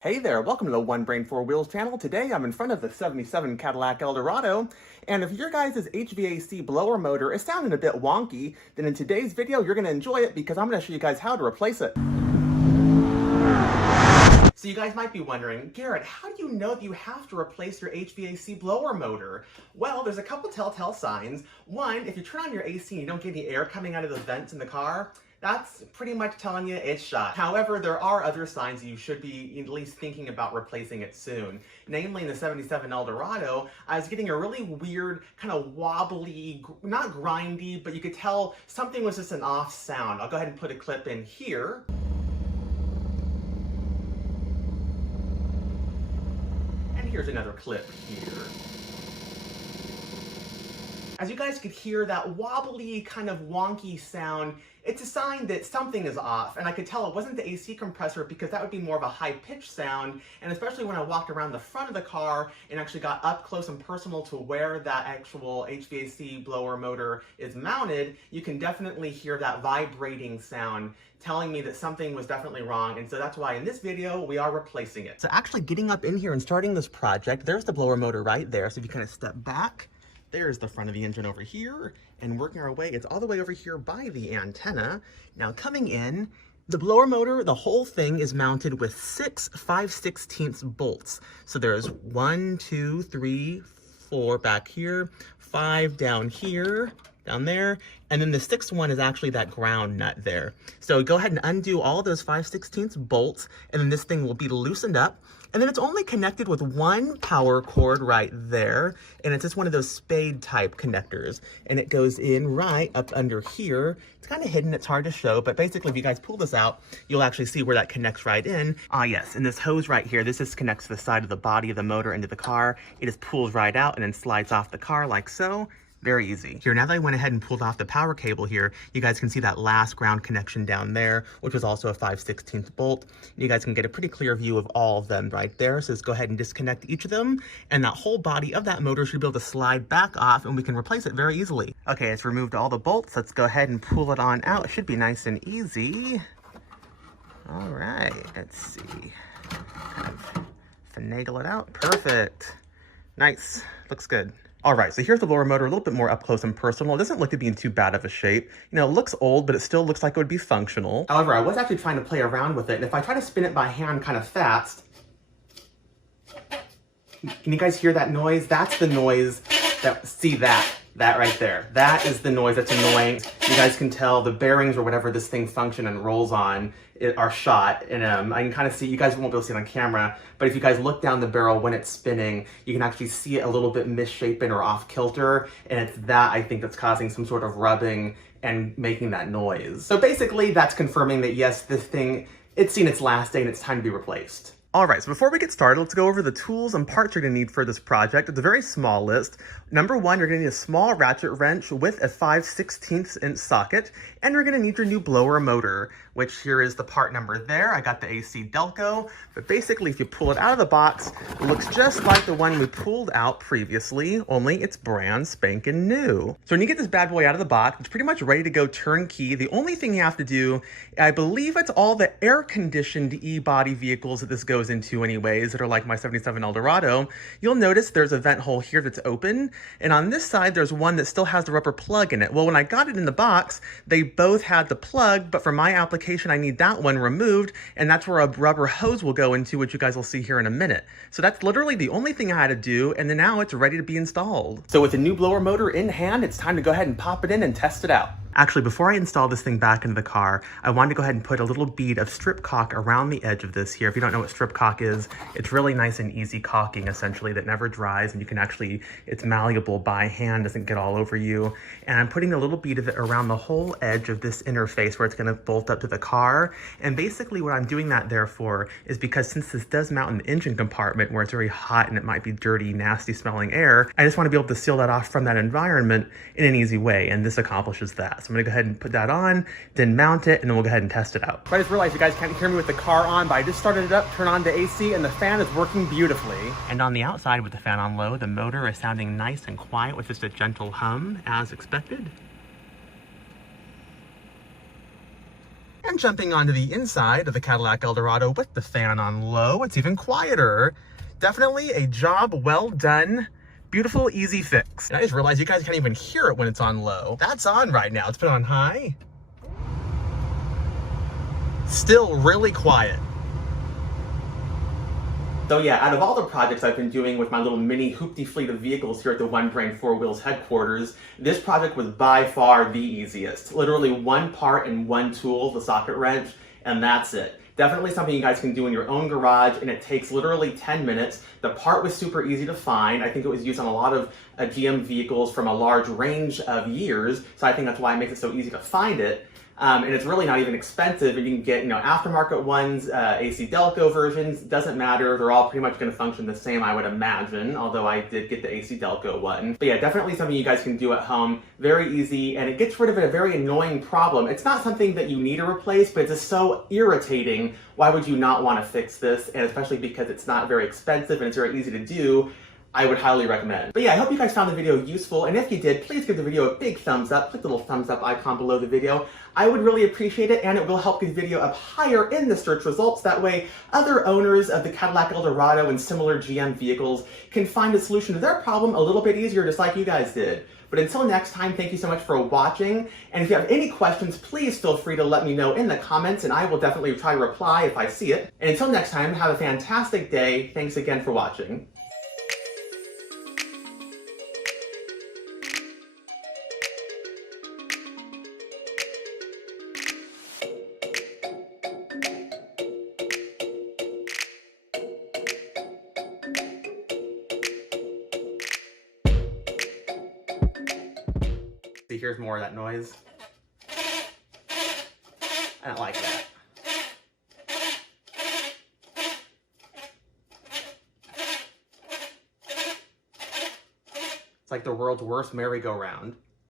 Hey there, welcome to the One Brain Four Wheels channel. Today I'm in front of the 77 Cadillac Eldorado, and if your guys' HVAC blower motor is sounding a bit wonky, then in today's video you're going to enjoy it because I'm going to show you guys how to replace it. So you guys might be wondering, Garrett, how do you know that you have to replace your HVAC blower motor? Well, there's a couple telltale signs. One, if you turn on your AC and you don't get any air coming out of the vents in the car, that's pretty much telling you it's shot. However, there are other signs you should be at least thinking about replacing it soon. Namely, in the 77 Eldorado, I was getting a really weird, kind of wobbly, not grindy, but you could tell something was just an off sound. I'll go ahead and put a clip in here. And here's another clip here. As you guys could hear, that wobbly, kind of wonky sound, it's a sign that something is off. And I could tell it wasn't the AC compressor because that would be more of a high-pitched sound. And especially when I walked around the front of the car and actually got up close and personal to where that actual HVAC blower motor is mounted, you can definitely hear that vibrating sound telling me that something was definitely wrong. And so that's why in this video, we are replacing it. So actually getting up in here and starting this project, there's the blower motor right there. So if you kind of step back, there's the front of the engine over here, and working our way, it's all the way over here by the antenna. Now coming in, the blower motor, the whole thing is mounted with 6 5/16 bolts. So there's 1, 2, 3, 4 back here, 5 down here, down there, and then the 6th one is actually that ground nut there. So go ahead and undo all those 5/16 bolts, and then this thing will be loosened up. And then it's only connected with one power cord right there, and it's just one of those spade type connectors, and it goes in right up under here. It's kind of hidden, it's hard to show, but basically if you guys pull this out, you'll actually see where that connects right in. Ah yes, and this hose right here, this just connects to the side of the body of the motor into the car. It just pulls right out and then slides off the car like so. Very easy. Here, now that I went ahead and pulled off the power cable here, you guys can see that last ground connection down there, which was also a 5/16 bolt. You guys can get a pretty clear view of all of them right there. So just go ahead and disconnect each of them, and that whole body of that motor should be able to slide back off, and we can replace it very easily. Okay, it's removed all the bolts. Let's go ahead and pull it on out. It should be nice and easy. All right, let's see. Kind of finagle it out. Perfect. Nice. Looks good. All right, so here's the blower motor, a little bit more up close and personal. It doesn't look to be in too bad of a shape. You know, it looks old, but it still looks like it would be functional. However, I was actually trying to play around with it, and if I try to spin it by hand kind of fast, can you guys hear that noise? That's the noise that right there. That is the noise that's annoying. You guys can tell the bearings or whatever this thing function and rolls on are shot, and I can kind of see, you guys won't be able to see it on camera, but if you guys look down the barrel when it's spinning, you can actually see it a little bit misshapen or off kilter, and it's that, I think, that's causing some sort of rubbing and making that noise. So basically, that's confirming that yes, this thing, it's seen its last day and it's time to be replaced. Alright, so before we get started, let's go over the tools and parts you're going to need for this project. It's a very small list. Number one, you're going to need a small ratchet wrench with a 5/16 inch socket, and you're going to need your new blower motor, which here is the part number there. I got the AC Delco, but basically if you pull it out of the box, it looks just like the one we pulled out previously, only it's brand spanking new. So when you get this bad boy out of the box, it's pretty much ready to go turnkey. The only thing you have to do, I believe it's all the air-conditioned e-body vehicles that this goes into anyways, that are like my 77 Eldorado. You'll notice there's a vent hole here that's open, and on this side there's one that still has the rubber plug in it. Well, when I got it in the box, they both had the plug, but for my application I need that one removed, and that's where a rubber hose will go into, which you guys will see here in a minute. So that's literally the only thing I had to do, and then now it's ready to be installed. So with a new blower motor in hand, it's time to go ahead and pop it in and test it out. Actually, before I install this thing back into the car, I wanted to go ahead and put a little bead of strip caulk around the edge of this here. If you don't know what strip caulk is, it's really nice and easy caulking, essentially, that never dries, and you can actually, it's malleable by hand, doesn't get all over you. And I'm putting a little bead of it around the whole edge of this interface where it's gonna bolt up to the car. And basically what I'm doing that there for is because since this does mount in the engine compartment where it's very hot and it might be dirty, nasty smelling air, I just wanna be able to seal that off from that environment in an easy way, and this accomplishes that. So I'm gonna go ahead and put that on, then mount it, and then we'll go ahead and test it out. I just realized you guys can't hear me with the car on, but I just started it up, turned on the AC, and the fan is working beautifully. And on the outside with the fan on low, the motor is sounding nice and quiet with just a gentle hum, as expected. And jumping onto the inside of the Cadillac Eldorado with the fan on low, it's even quieter. Definitely a job well done. Beautiful, easy fix. And I just realized you guys can't even hear it when it's on low. That's on right now. Let's put it on high. Still really quiet. So yeah, out of all the projects I've been doing with my little mini hoopty fleet of vehicles here at the One Brain Four Wheels headquarters, this project was by far the easiest. Literally one part and one tool, the socket wrench, and that's it. Definitely something you guys can do in your own garage, and it takes literally 10 minutes. The part was super easy to find. I think it was used on a lot of GM vehicles from a large range of years, so I think that's why it makes it so easy to find it. And it's really not even expensive, and you can get, aftermarket ones, AC Delco versions, doesn't matter. They're all pretty much going to function the same, I would imagine, although I did get the AC Delco one. But yeah, definitely something you guys can do at home. Very easy, and it gets rid of a very annoying problem. It's not something that you need to replace, but it's just so irritating. Why would you not want to fix this? And especially because it's not very expensive and it's very easy to do, I would highly recommend. But yeah, I hope you guys found the video useful, and if you did, please give the video a big thumbs up. Click the little thumbs up icon below the video. I would really appreciate it, and it will help get the video up higher in the search results. That way, other owners of the Cadillac Eldorado and similar GM vehicles can find a solution to their problem a little bit easier, just like you guys did. But until next time, thank you so much for watching, and if you have any questions, please feel free to let me know in the comments, and I will definitely try to reply if I see it. And until next time, have a fantastic day. Thanks again for watching. See, here's more of that noise. I don't like that. It's like the world's worst merry-go-round.